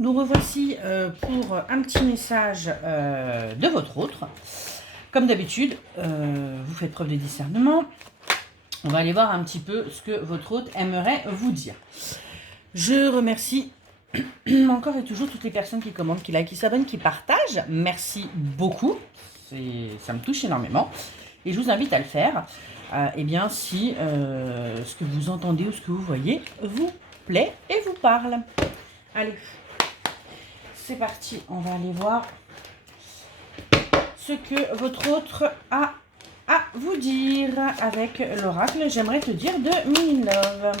nous revoici pour un petit message de votre autre. Comme d'habitude, vous faites preuve de discernement. On va aller voir un petit peu ce que votre hôte aimerait vous dire. Je remercie encore et toujours toutes les personnes qui commentent, qui likent, qui s'abonnent, qui partagent. Merci beaucoup. Ça me touche énormément. Et je vous invite à le faire. Eh bien, si ce que vous entendez ou ce que vous voyez vous plaît et vous parle. Allez, c'est parti. On va aller voir ce que votre autre a à vous dire avec l'oracle. J'aimerais te dire de Mini Love.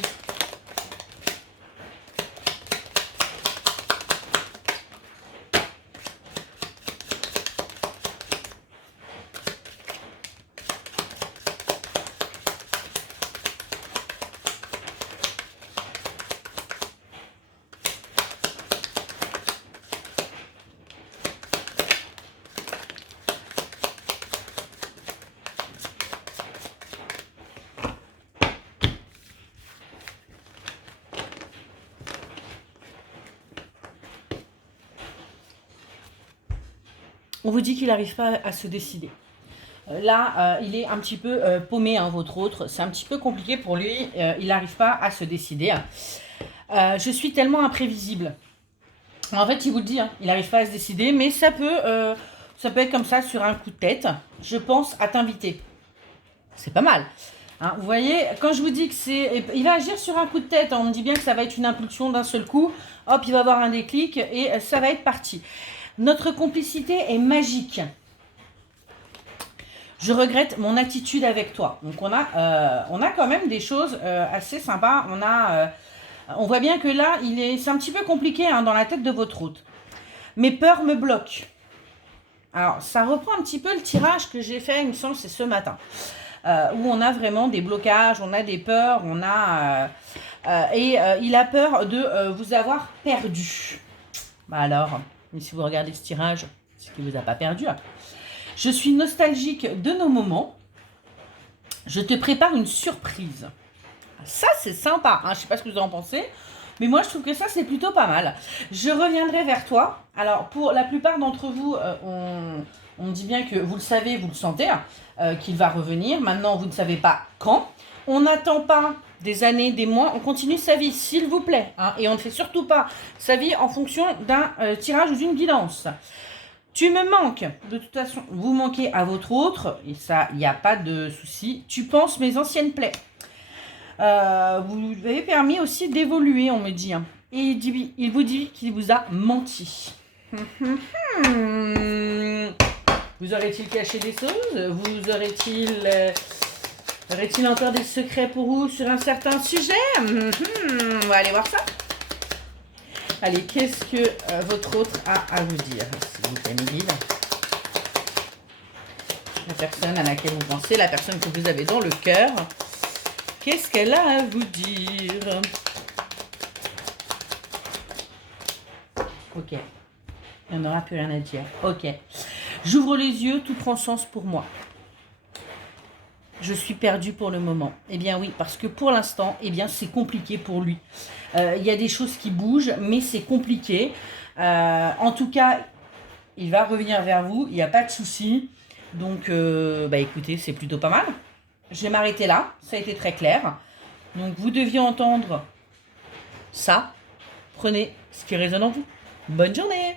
On vous dit qu'il n'arrive pas à se décider. Là, il est un petit peu paumé, hein, votre autre. C'est un petit peu compliqué pour lui. Il n'arrive pas à se décider. Je suis tellement imprévisible. En fait, il vous le dit, hein, il n'arrive pas à se décider, mais ça peut être comme ça sur un coup de tête. Je pense à t'inviter. C'est pas mal. Hein, vous voyez, quand je vous dis que c'est... Il va agir sur un coup de tête. Hein, on me dit bien que ça va être une impulsion d'un seul coup. Hop, il va avoir un déclic et ça va être parti. Notre complicité est magique. Je regrette mon attitude avec toi. Donc on a quand même des choses assez sympas. On voit bien que là, c'est un petit peu compliqué, hein, dans la tête de votre hôte. Mes peurs me bloquent. Alors, ça reprend un petit peu le tirage que j'ai fait, il me semble, c'est ce matin. Où on a vraiment des blocages, on a des peurs, il a peur de vous avoir perdu. Bah alors, mais si vous regardez ce tirage, c'est qu'il ne vous a pas perdu. Je suis nostalgique de nos moments. Je te prépare une surprise. Ça, c'est sympa. Hein, je ne sais pas ce que vous en pensez. Mais moi, je trouve que ça, c'est plutôt pas mal. Je reviendrai vers toi. Alors, pour la plupart d'entre vous, on me dit bien que vous le savez, vous le sentez, qu'il va revenir. Maintenant, vous ne savez pas quand. On n'attend pas des années, des mois. On continue sa vie, s'il vous plaît. Hein, et on ne fait surtout pas sa vie en fonction d'un tirage ou d'une guidance. Tu me manques. De toute façon, vous manquez à votre autre. Et ça, il n'y a pas de souci. Tu penses mes anciennes plaies. Vous avez permis aussi d'évoluer, on me dit. Hein. Et il vous dit qu'il vous a menti. Vous aurait-il caché des choses? Aurait-il encore des secrets pour vous sur un certain sujet? On va aller voir ça. Allez, qu'est-ce que votre autre a à vous dire, s'il vous plaît, mes guides? La personne à laquelle vous pensez, la personne que vous avez dans le cœur, qu'est-ce qu'elle a à vous dire? Ok. Il n'y en aura plus rien à dire. Ok. J'ouvre les yeux, tout prend sens pour moi. Je suis perdue pour le moment. Eh bien oui, parce que pour l'instant, eh bien c'est compliqué pour lui. Il y a des choses qui bougent, mais c'est compliqué. En tout cas, il va revenir vers vous, il n'y a pas de souci. Donc, écoutez, c'est plutôt pas mal. Je vais m'arrêter là, ça a été très clair. Donc, vous deviez entendre ça. Prenez ce qui résonne en vous. Bonne journée!